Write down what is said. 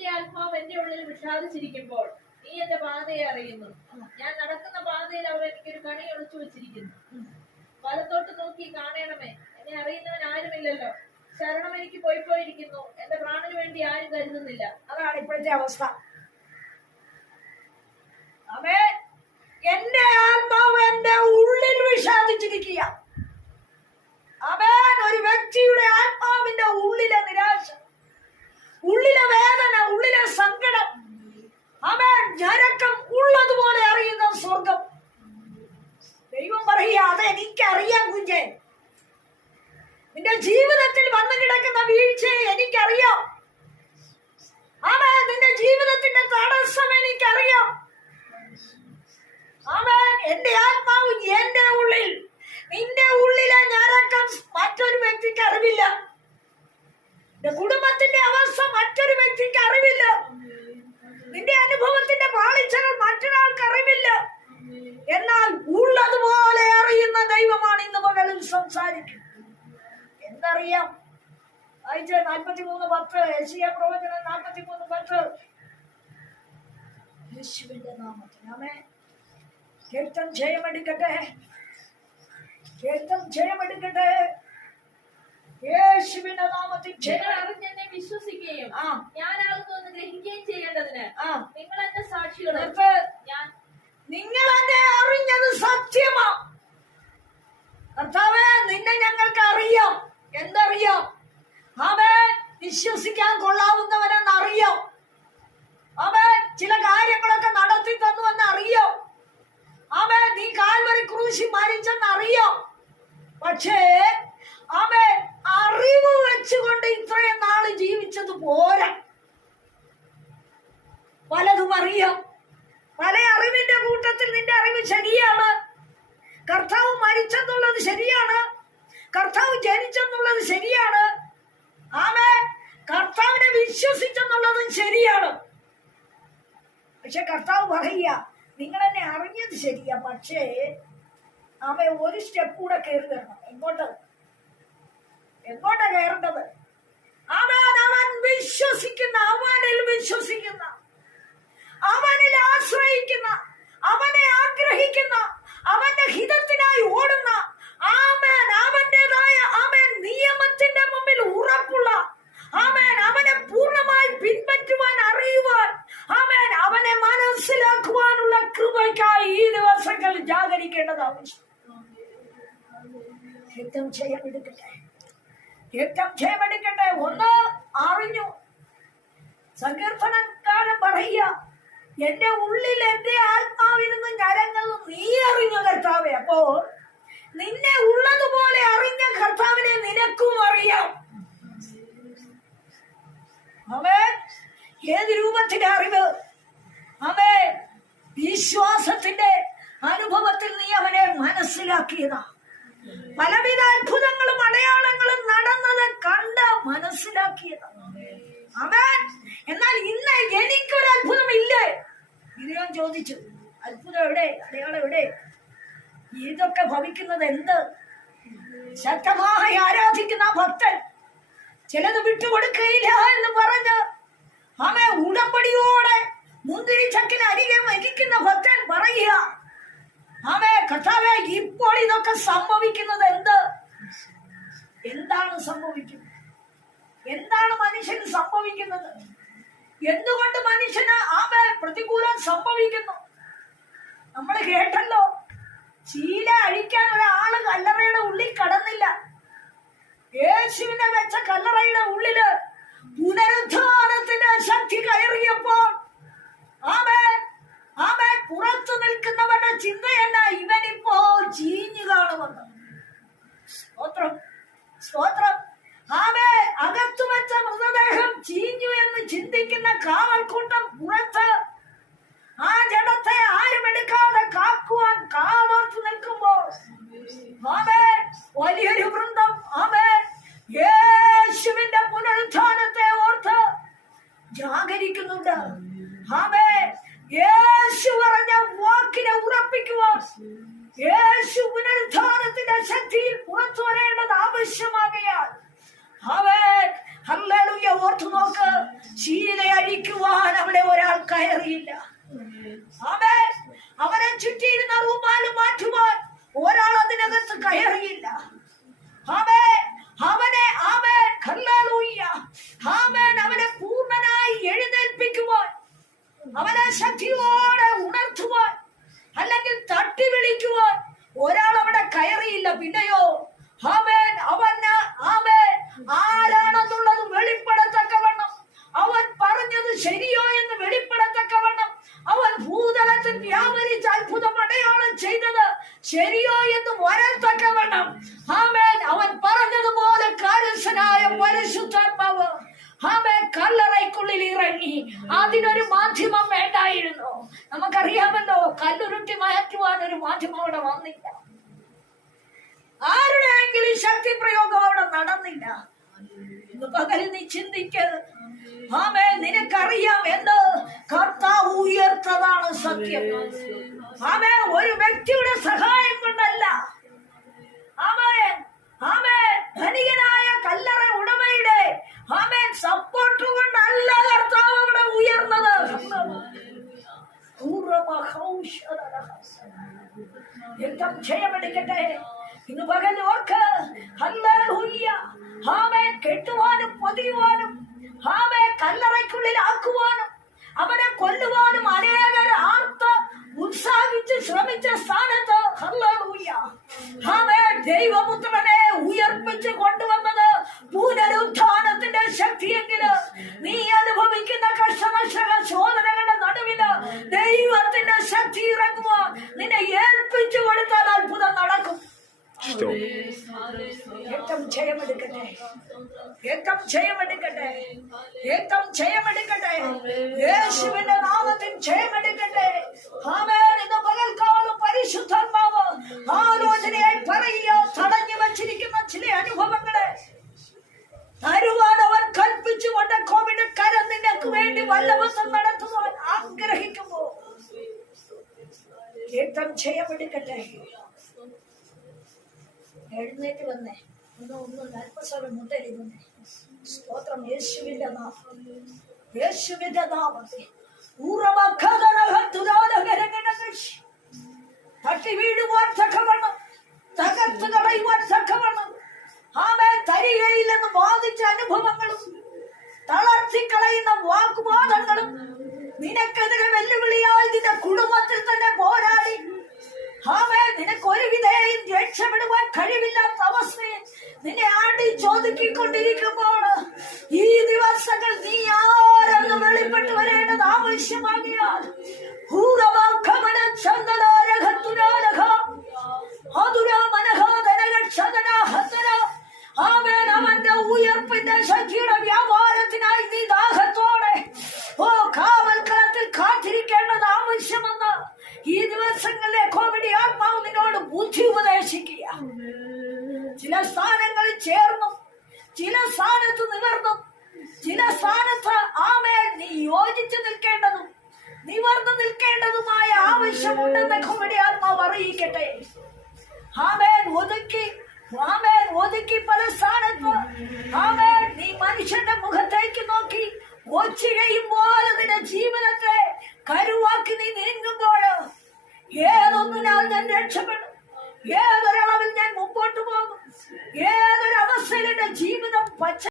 നിന്റെ ആത്മാവ് എന്റെ ഉള്ളിൽ വിഷാദിച്ചിരിക്കുമ്പോൾ നീ എന്റെ പാതയെ അറിയുന്നു. ഞാൻ നടക്കുന്ന പാതയിൽ അവർ എനിക്കൊരു കണി ഒളിച്ചു വെച്ചിരിക്കുന്നു. വലത്തോട്ട് നോക്കി കാണണമേ, എന്നെ അറിയുന്നവൻ ആരുമില്ലല്ലോ. ശരണം എനിക്ക് പോയിരിക്കുന്നു, എന്റെ പ്രാണന് വേണ്ടി ആരും കരുതുന്നില്ല. അതാണ് ഇപ്പോഴത്തെ അവസ്ഥ. അവൻ എന്റെ ആത്മാവ് എന്റെ ഉള്ളിൽ വിഷാദിച്ചിരിക്കുക. അവൻ ഒരു വ്യക്തിയുടെ ആത്മാവിന്റെ ഉള്ളിലെ നിരാശ, ഉള്ളിലെ വേദന, ഉള്ളിലെ സങ്കടം, അവൻ ഞരക്കം ഉള്ളതുപോലെ അറിയുന്ന സ്വർഗം. ദൈവം പറയുക, അത് എനിക്കറിയാം കുഞ്ഞെ. നിന്റെ ജീവിതത്തിൽ വന്നു കിടക്കുന്ന വീഴ്ചയെ എനിക്കറിയാം. അവൻ നിന്റെ ജീവിതത്തിന്റെ തടസ്സം എനിക്കറിയാം. അവൻ എന്റെ ആത്മാവ് എന്റെ ഉള്ളിൽ, നിന്റെ ഉള്ളിലെ ഞരക്കം മറ്റൊരു വ്യക്തിക്ക് അറിവില്ല. നിന്റെ കുടുംബത്തിന്റെ അവസ്ഥ മറ്റൊരു വ്യക്തിക്ക് അറിവില്ല. നിന്റെ അനുഭവത്തിന്റെ പാളിച്ചകൾ മറ്റൊരാൾക്ക് അറിവില്ല. എന്നാൽ ഉള്ളതുപോലെ അറിയുന്ന ദൈവമാണ് ഇന്ന് പകലിൽ സംസാരിക്കുന്നത്. എന്തറിയാം? വായിച്ച 43:10, യെശയ്യാ പ്രവചനം 43:10. യേശുവിന്റെ നാമത്തിൽ ആമേൻ. കേൾക്കാൻ ജയമെടുക്കട്ടെ, കേൾക്കാൻ ജയമെടുക്കട്ടെ. യേശുവിന്റെ നാമത്തിൽ ജനം അറിഞ്ഞെന്നെ വിശ്വസിക്കുകയും ഞാനാകുന്നു എന്ന് ഗ്രഹിക്കുകയും ചെയ്യേണ്ടതിന് നിങ്ങൾ എന്റെ സാക്ഷികളെ. നിങ്ങൾ എന്നെ അറിഞ്ഞത് സത്യമാ. കർത്താവേ, നിന്നെ ഞങ്ങൾക്ക് അറിയാം. എന്തറിയാം? അവൻ വിശ്വസിക്കാൻ കൊള്ളാവുന്നവനെന്ന് അറിയാം. അവൻ ചില കാര്യങ്ങളൊക്കെ നടത്തി തന്നുവെന്ന് അറിയാം. അവൻ നീ കാൽവരി ക്രൂശിൽ മരിച്ചെന്ന് അറിയാം. പക്ഷേ അവൻ അറിവ് വെച്ചുകൊണ്ട് ഇത്രയും നാള് ജീവിച്ചത് പോരാ. പലതും അറിയാം. പല അറിവിന്റെ കൂട്ടത്തിൽ നിന്റെ അറിവ് ശരിയാണ്. കർത്താവ് മരിച്ചെന്നുള്ളത് ശരിയാണ്. കർത്താവ് ജനിച്ചെന്നുള്ളത് ശരിയാണ്. ആമേൻ. കർത്താവിനെ വിശ്വസിച്ചെന്നുള്ളതും ശരിയാണ്. പക്ഷെ കർത്താവ് പറയുക, നിങ്ങൾ എന്നെ അറിഞ്ഞത് ശരിയാ, പക്ഷേ അവൻ ഒരു സ്റ്റെപ്പ് കൂടെ കയറി തരണം. എങ്ങോട്ടാ കയറേണ്ടത്? അവൻ വിശ്വസിക്കുന്ന, അവനിൽ വിശ്വസിക്കുന്ന, അവനിൽ ആശ്രയിക്കുന്ന, അവനെ ആഗ്രഹിക്കുന്ന, അവന്റെ ഹിതത്തിനായി ഓടുന്ന, ആമേൻ, അവന്റേതായ ആമേൻ നിയമത്തിന്റെ മുമ്പിൽ ഉറപ്പുള്ള, ആമേൻ, അവനെ പൂർണ്ണമായി പിൻപറ്റുവാൻ അറിയുവാൻ, ആമേൻ, അവനെ മനസ്സിലാക്കുവാനുള്ള കൃപയ്ക്കായി ഈ ദിവസങ്ങൾ ജാഗരിക്കേണ്ടത് ആവശ്യം. ഏറ്റവും ജയമെടുക്കട്ടെ, ഏറ്റവും ജയമെടുക്കട്ടെ. ഒന്ന് അറിഞ്ഞു. സങ്കീർത്തനക്കാരൻ പറയുക, എന്റെ ഉള്ളിൽ എന്റെ ആത്മാവിൽ നിന്ന് ഞരങ്ങുന്നു നീ അറിഞ്ഞു കർത്താവേ. അപ്പോ നിന്നെ ഉള്ളതുപോലെ അറിഞ്ഞ കർത്താവിനെ നിനക്കും അറിയാം. ആമേൻ. ഏത് രൂപത്തിന്റെ അറിവ്? ആമേൻ. വിശ്വാസത്തിന്റെ അനുഭവത്തിൽ നീ അവനെ മനസ്സിലാക്കിയതാ. പലവിധ അത്ഭുതങ്ങളും അടയാളങ്ങളും നടന്നത് കണ്ട് മനസ്സിലാക്കിയതാ. ആമേൻ. എന്നാൽ ഇന്ന് എനിക്കൊരു അത്ഭുതം ഇല്ലേ? ഇത് ഞാൻ ചോദിച്ചു. അത്ഭുതം എവിടെ? അടയാളം എവിടെ? ഇതൊക്കെ ഭവിക്കുന്നത് എന്ത്? ശക്തമായി ആരാധിക്കുന്ന ഭക്തൻ ചിലത് വിട്ടുകൊടുക്കുകയില്ല എന്ന് പറഞ്ഞ് അവൻ ഉടമ്പടിയോടെ മുന്തിരി ചക്കിന് അരികെ വഹിക്കുന്ന ഭക്തൻ പറയുക, അവൻ കർത്താവേ, ഇപ്പോൾ ഇതൊക്കെ സംഭവിക്കുന്നത് എന്ത്? എന്താണ് സംഭവിക്കുന്നത്? എന്താണ് മനുഷ്യന് സംഭവിക്കുന്നത്? എന്തുകൊണ്ട് മനുഷ്യന് അവൻ പ്രതികൂലം സംഭവിക്കുന്നു? നമ്മൾ കേട്ടല്ലോ, ചീല അഴിക്കാൻ ഒരാള് കല്ലറയുടെ ഉള്ളിൽ കടന്നില്ല. യേശുവിനെ വെച്ച കല്ലറയുടെ ഉള്ളില് പുനരുദ്ധാനത്തിന്റെ ശക്തി കയറിയപ്പോൾ ആമേൻ, ആമേൻ, പുറത്തു നിൽക്കുന്നവന്റെ ചിന്ത എന്നാ? ഇവനിപ്പോ ചീഞ്ഞു കാണുമെന്ന്. സ്തോത്രം, സ്തോത്രം. ആമേൻ. അകത്തു വെച്ച മൃതദേഹം ചീഞ്ഞു എന്ന് ചിന്തിക്കുന്ന കാവൽക്കൂട്ടം പുറത്ത് ആ ജഡത്തെ ആരും എടുക്കാതെ കാക്കുവാൻ കാതോർത്ത് നിൽക്കുമ്പോൾ ആമേൻ, വലിയൊരു വൃന്ദം ആമേൻ യേശുവിന്റെ പുനരുത്ഥാനത്തെ ഓർത്ത് ജാഗരിക്കുന്നുണ്ട്. ആമേൻ. യേശു പറഞ്ഞ വാക്കിനെ ഉറപ്പിക്കുവാൻ, യേശു പുനരുത്ഥാനത്തിന്റെ ശക്തിയിൽ പുറത്തു വരേണ്ടത് ആവശ്യമാകയാൽ ആമേൻ, ഹല്ലേലൂയ. ഓർത്തു നോക്ക്, ശീല അഴിക്കുവാൻ കയറിയില്ല. ആമേൻ. അവനെ ചുറ്റിയിരുന്ന റൂമാല് മാറ്റുവാൻ ഒരാൾ അതിനകത്ത് കയറിയില്ല. ആമേൻ. ഹല്ലേലൂയ. ആമേൻ. അവനെ പൂർണ്ണനായി എഴുന്നേൽപ്പിക്കുവാൻ, അവനെ ശക്തിയോടെ ഉണർത്തുവാൻ, അല്ലെങ്കിൽ തട്ടി വിളിക്കുവാൻ ഒരാൾ അവിടെ കയറിയില്ല. പിന്നെയോ ആമേൻ, അവന് ആമേൻ ആരാണെന്നുള്ളത് വെളിപ്പെടത്തക്കവണ്ണം, അവൻ പറഞ്ഞത് ശരിയോ എന്ന് വെളിപ്പെടത്തക്കവണ്ണം, അവൻ ഭൂതലത്തിൽ വ്യാപരിച്ച് അത്ഭുതം അടയാളം ചെയ്തത് ശരിയോ എന്ന് വരത്തക്കവണ്ണം, ആമേൻ, അവൻ പറഞ്ഞതുപോലെ കാര്യസ്ഥനായ പരിശുദ്ധാത്മാവ് ആമേൻ കല്ലറയ്ക്കുള്ളിൽ ഇറങ്ങി. അതിനൊരു മാധ്യമം വേണ്ടായിരുന്നു. നമുക്കറിയാമല്ലോ, കല്ലുരുട്ടി മാറ്റുവാൻ ഒരു മാധ്യമം അവിടെ വന്നില്ല. ആരുടെയെങ്കിലും ശക്തി പ്രയോഗം അവിടെ നടന്നില്ല. ഇന്ന് പകൽ നീ ചിന്തിക്ക്. ആമേൻ. നിനക്കറിയാം എന്ത്? കർത്താവ് ഉയർത്തതാണ് സത്യം. ആമേൻ. ഒരു വ്യക്തിയുടെ സഹായം കൊണ്ടല്ല. ആമേൻ. ആമേൻ. ധനികനായ കല്ലറ ഉടമയുടെ ആമേൻ സപ്പോർട്ട് കൊണ്ടല്ല കർത്താവ് അവിടെ ഉയർന്നത്. ജയമെടുക്കട്ടെ. ഇന്ന് പകൽ ഓർക്ക്. ഹല്ലേലൂയ. ആമേൻ. കെട്ടുവാനും പൊതിയുവാനും, ആമേൻ കല്ലറയ്ക്കുള്ളിൽ ആക്കുവാനും, അവനെ കൊല്ലുവാനും അനേകർ ആർത്ത് ഉത്സാഹിച്ച് ശ്രമിച്ച സ്ഥാനത്ത് ഹല്ലേലൂയ ആമേൻ ദൈവപുത്രനെ ഉയർപ്പിച്ച് കൊണ്ടുവന്നത് പുനരുത്ഥാനത്തിന്റെ ശക്തിയെങ്കില് നീ അനുഭവിക്കുന്ന കഷ്ടനഷ്ട ശോധനകളുടെ നടുവില് ദൈവത്തിന്റെ ശക്തി ഇറങ്ങുവാൻ നിന്നെ ഏൽപ്പിച്ചു കൊടുത്താൽ അത്ഭുതം നടക്കും. ഏറ്റവും ജയമെടുക്കട്ടെ. ഏറ്റവും ജയമെടുക്കട്ടെ. ഏറ്റവും ജയമെടുക്കട്ടെ. യേശുവിന്റെ നാമത്തിൽ ജയമെടുക്കട്ടെ. ആമേൻ. ഇന്ന് പകൽക്കാലം പരിശുദ്ധാത്മാവ് ആലോചനയായി പറയുക, തടഞ്ഞു വച്ചിരിക്കുന്ന ചില അനുഭവങ്ങളെ തരുവാൻ അവൻ കൽപ്പിച്ചുകൊണ്ട് കോവിഡ് കരം നിനക്ക് വേണ്ടി വല്ലവസം നടത്തുവാൻ ആഗ്രഹിക്കുമ്പോൾ ഏറ്റവും ജയമെടുക്കട്ടെ. എഴുന്നേറ്റ് വന്നേ. ഒന്ന് അല്പസ്വരം മുട്ടരുന്നേ. സ്തോത്രം. യേശുവിന്റെ നാമം. യേശുവിന്റെ നാമത്തിൽ തട്ടി വീഴുവാൻ തക്കവണ്ണം, തകർത്ത് കളയുവാൻ തക്കവണ്ണം, ആമേൻ തരികയില്ലെന്ന് വാദിച്ച അനുഭവങ്ങളും തളർത്തിക്കളയുന്ന വാക്കുവാദങ്ങളും നിനക്കെതിരെ വെല്ലുവിളിയായി നിന്റെ കുടുംബത്തിൽ തന്നെ പോരാടി ആമേൻ നിനക്ക് ഒരു വിധേയം രക്ഷപ്പെടുവാൻ കഴിവില്ലാത്ത അവസ്ഥയെ നിന്നെ ആടി ചോദിക്കൊണ്ടിരിക്കുമ്പോൾ ഈ ദിവസങ്ങൾ നീ ആരെന്ന് വെളിപ്പെട്ട് വരേണ്ടത് ആവശ്യമാകിയാൽ അവന്റെ ഉയർപ്പിന്റെ ശക്തിയുടെ വ്യാപാരത്തിനായി നീ ദാഹത്തോടെ കാവൽക്കളത്തിൽ കാത്തിരിക്കേണ്ടത് ആവശ്യമെന്ന് ഈ ദിവസങ്ങളിലെ കോവിഡ് ആത്മാവ് നിന്നോട് ബുദ്ധി ഉപദേശിക്കുക. ചില സ്ഥാനങ്ങളിൽ ചേർന്നും, ചില സ്ഥാനത്ത് നിവർന്നും, ചില സ്ഥാനത്ത് ആമേൻ നീ യോജിച്ചു നിൽക്കേണ്ടതും നിവർന്നു നിൽക്കേണ്ടതുമായ ആവശ്യമുണ്ടെന്ന് കോവിഡ് ആത്മാവ് അറിയിക്കട്ടെ. ആമേൻ ഒതുക്കി പല സ്ഥാനത്ത് ആമേൻ നീ